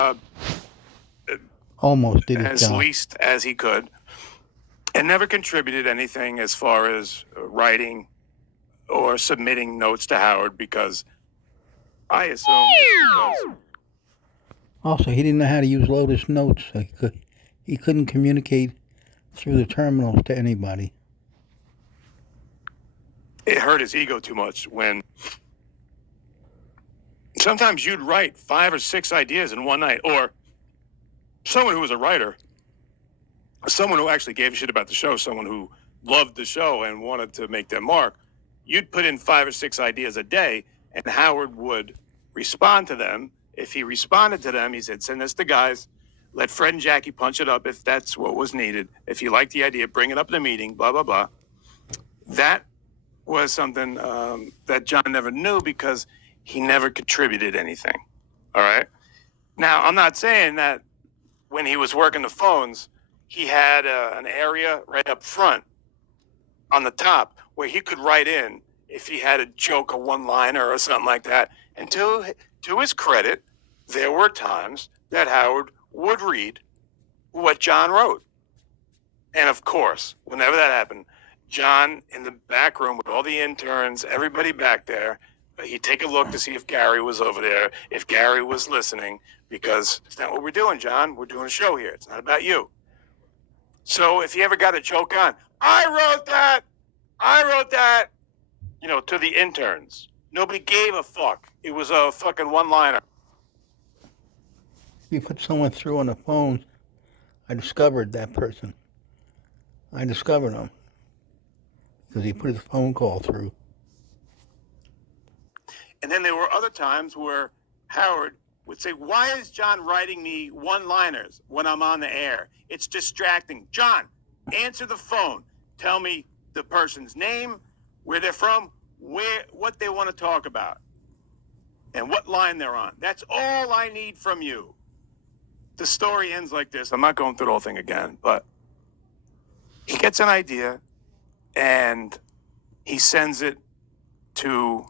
uh, Almost did his as job. least as he could, and never contributed anything as far as writing or submitting notes to Howard because I assume it's because Also, he didn't know how to use Lotus Notes, so he couldn't communicate through the terminals to anybody. it hurt his ego too much when sometimes you'd write 5 or 6 ideas in one night, or someone who was a writer, someone who actually gave a shit about the show, someone who loved the show and wanted to make their mark, you'd put in 5 or 6 ideas a day, and Howard would respond to them. If he responded to them, he said, send this to guys, let Fred and Jackie punch it up if that's what was needed. If you like the idea, bring it up in the meeting, blah, blah, blah. That was something that John never knew because he never contributed anything. All right. Now, I'm not saying that when he was working the phones, he had an area right up front on the top where he could write in if he had a joke, a one-liner or something like that. And to his credit, there were times that Howard would read what John wrote. And of course, whenever that happened, John in the back room with all the interns, everybody back there, he'd take a look to see if Gary was over there, if Gary was listening, because it's not what we're doing, John. We're doing a show here. It's not about you. So if he ever got a joke on, I wrote that, to the interns. Nobody gave a fuck. It was a fucking one-liner. If you put someone through on the phone, I discovered that person. I discovered him because he put his phone call through. And then there were other times where Howard would say, why is John writing me one-liners when I'm on the air? It's distracting. John, answer the phone. Tell me the person's name, where they're from, what they want to talk about, and what line they're on. That's all I need from you. The story ends like this. I'm not going through the whole thing again, but he gets an idea and he sends it to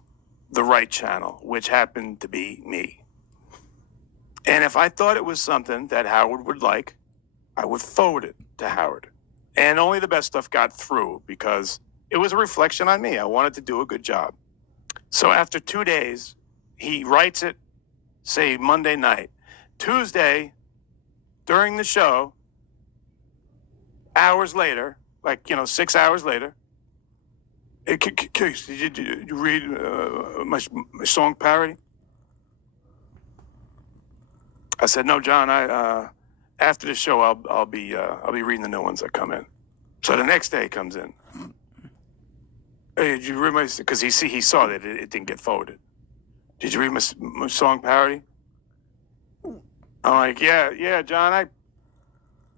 the right channel, which happened to be me. And if I thought it was something that Howard would like, I would forward it to Howard. And only the best stuff got through because it was a reflection on me. I wanted to do a good job. So after 2 days, he writes it, say Monday night. Tuesday, during the show, hours later, 6 hours later, hey, Case, did you read my song parody? I said, no, John. After the show, I'll be reading the new ones that come in. So the next day he comes in. Hey, did you read my? Because he saw that it didn't get forwarded. Did you read my song parody? I'm like, yeah, John.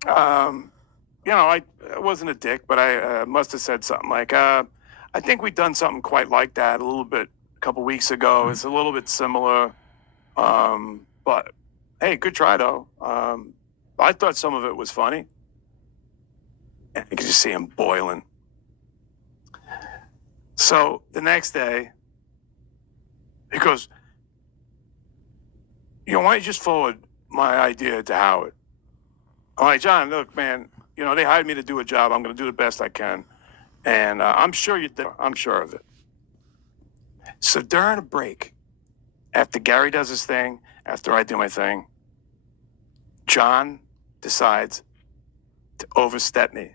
I wasn't a dick, but I must have said something like, I think we've done something quite like that a little bit a couple weeks ago. It's a little bit similar, but hey, good try though. I thought some of it was funny. And you could just see him boiling. So the next day, he goes, why don't you just forward my idea to Howard? I'm like, John, look, man, they hired me to do a job. I'm going to do the best I can. And I'm sure you did. I'm sure of it. So during a break, after Gary does his thing, after I do my thing, John decides to overstep me,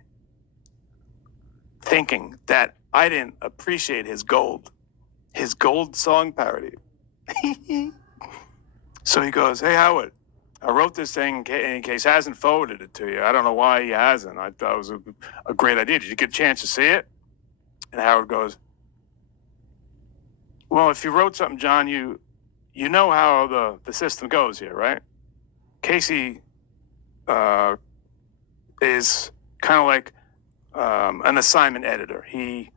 thinking that I didn't appreciate his gold song parody. So he goes, hey, Howard, I wrote this thing in case he hasn't forwarded it to you. I don't know why he hasn't. I thought it was a great idea. Did you get a chance to see it? And Howard goes, well, if you wrote something, John, you know how the system goes here, right? Casey is kind of like an assignment editor. He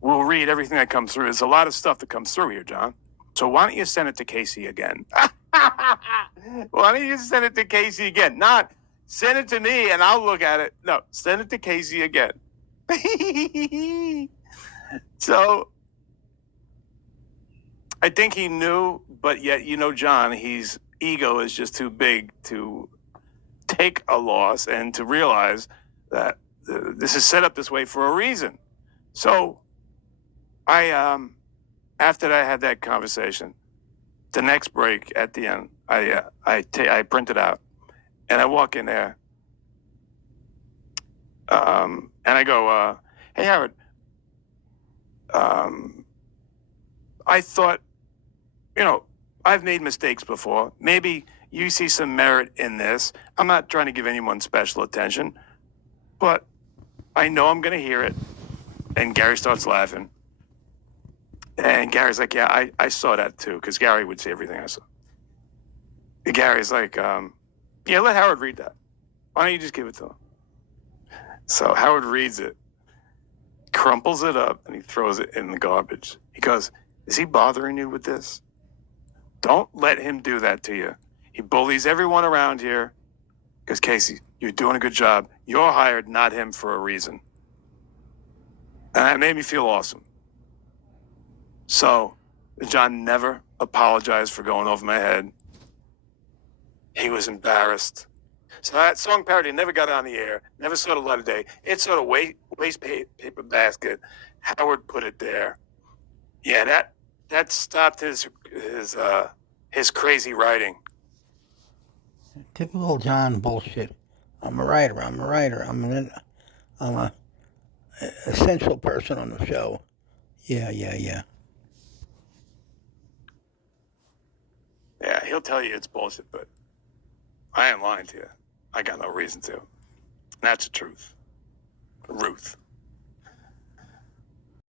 will read everything that comes through. There's a lot of stuff that comes through here, John. So why don't you send it to Casey again? Why don't you send it to Casey again? Not send it to me and I'll look at it. No, send it to Casey again. So I think he knew, but yet, John, he's ego is just too big to take a loss and to realize that this is set up this way for a reason. So I, after I had that conversation, the next break at the end, I print it out and I walk in there, and I go, hey Howard, I thought, I've made mistakes before. Maybe you see some merit in this. I'm not trying to give anyone special attention, but I know I'm going to hear it. And Gary starts laughing. And Gary's like, yeah, I saw that too, because Gary would see everything I saw. And Gary's like, yeah, let Howard read that. Why don't you just give it to him? So Howard reads it, crumples it up, and he throws it in the garbage. He goes, is he bothering you with this? Don't let him do that to you. He bullies everyone around here. Because Casey, you're doing a good job. You're hired, not him, for a reason. And that made me feel awesome. So John never apologized for going over my head. He was embarrassed. So that song parody never got on the air, never saw the light of day. It's sort of waste paper basket. Howard put it there. Yeah, that stopped his crazy writing. Typical John bullshit. I'm a writer. I'm a essential person on the show. Yeah. Yeah, he'll tell you it's bullshit, but I ain't lying to you. I got no reason to. That's the truth. Ruth.